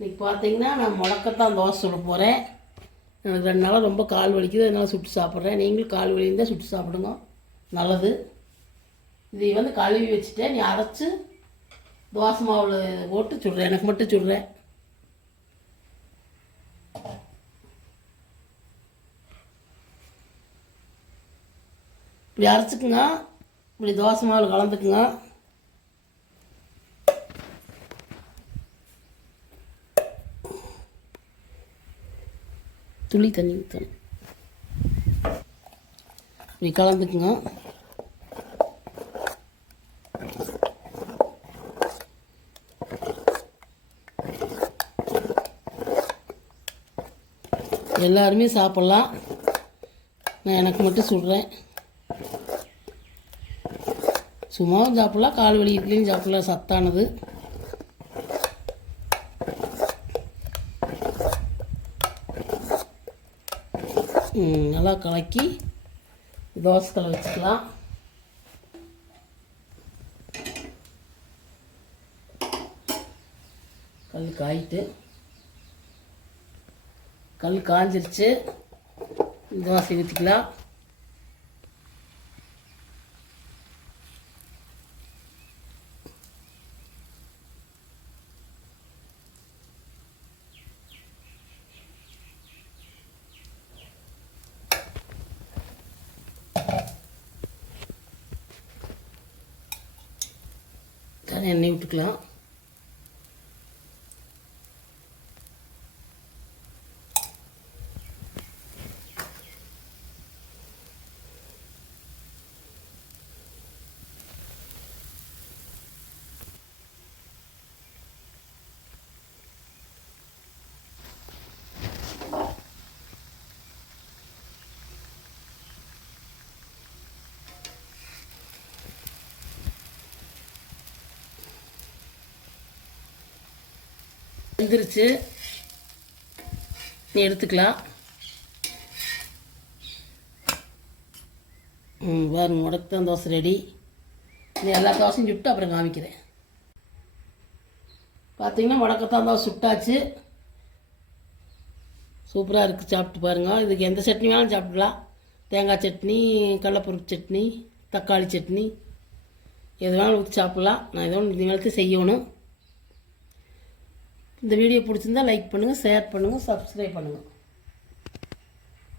இன்றைக்கி பார்த்தீங்கன்னா நான் முடக்கத்தான் தோசை சுட போகிறேன். எனக்கு 2 நாளாக ரொம்ப கால் வலிக்குது, அதனால் சுட்டு சாப்பிட்றேன். நீங்களும் கால் வலி இருந்தால் சுட்டு சாப்பிடுங்க, நல்லது. இதை வந்து கழுவி வச்சுட்டேன், நீ அரைச்சி தோசை மாவில் போட்டு சுடுறேன். எனக்கு மட்டும் சுடுறேன். இப்படி அரைச்சிக்குங்க, இப்படி தோசை மாவில் கலந்துக்குங்க. துளி தண்ணி ஊற்றணும். இப்படி கலந்துக்குங்க. எல்லாருமே சாப்பிட்லாம், நான் எனக்கு மட்டும் சுடுறேன். சும்மாவும் சாப்பிட்லாம், கால் வலி இருக்குலையும் சாப்பிட்லாம், சத்தானது. நல்லா கலக்கி தோசைக்கல்ல வச்சுக்கலாம். கல் காயிட்டு கல் காஞ்சிருச்சு, தோசை ஊற்றிக்கலாம். எண்ணெய் விட்டுக்கலாம். வெந்துருச்சு, நீ எடுத்துக்கலாம். பாருங்க, முடக்கத்தான் தோசை ரெடி. நீ எல்லா தோசையும் சுட்டு அப்புறம் காமிக்கிறேன். பார்த்தீங்கன்னா முடக்கத்தான் தோசை சுட்டாச்சு, சூப்பராக இருக்குது. சாப்பிட்டு பாருங்கள். இதுக்கு எந்த சட்னி வேணாலும் சாப்பிடலாம். தேங்காய் சட்னி, கடலைப்பருப்பு சட்னி, தக்காளி சட்னி, எது வேணாலும் ஊற்றி சாப்பிட்லாம். நான் ஏதோ இந்த நேரத்தை செய்யணும். இந்த வீடியோ பிடிச்சிருந்தால் லைக் பண்ணுங்கள், ஷேர் பண்ணுங்கள், சப்ஸ்கிரைப் பண்ணுங்கள்.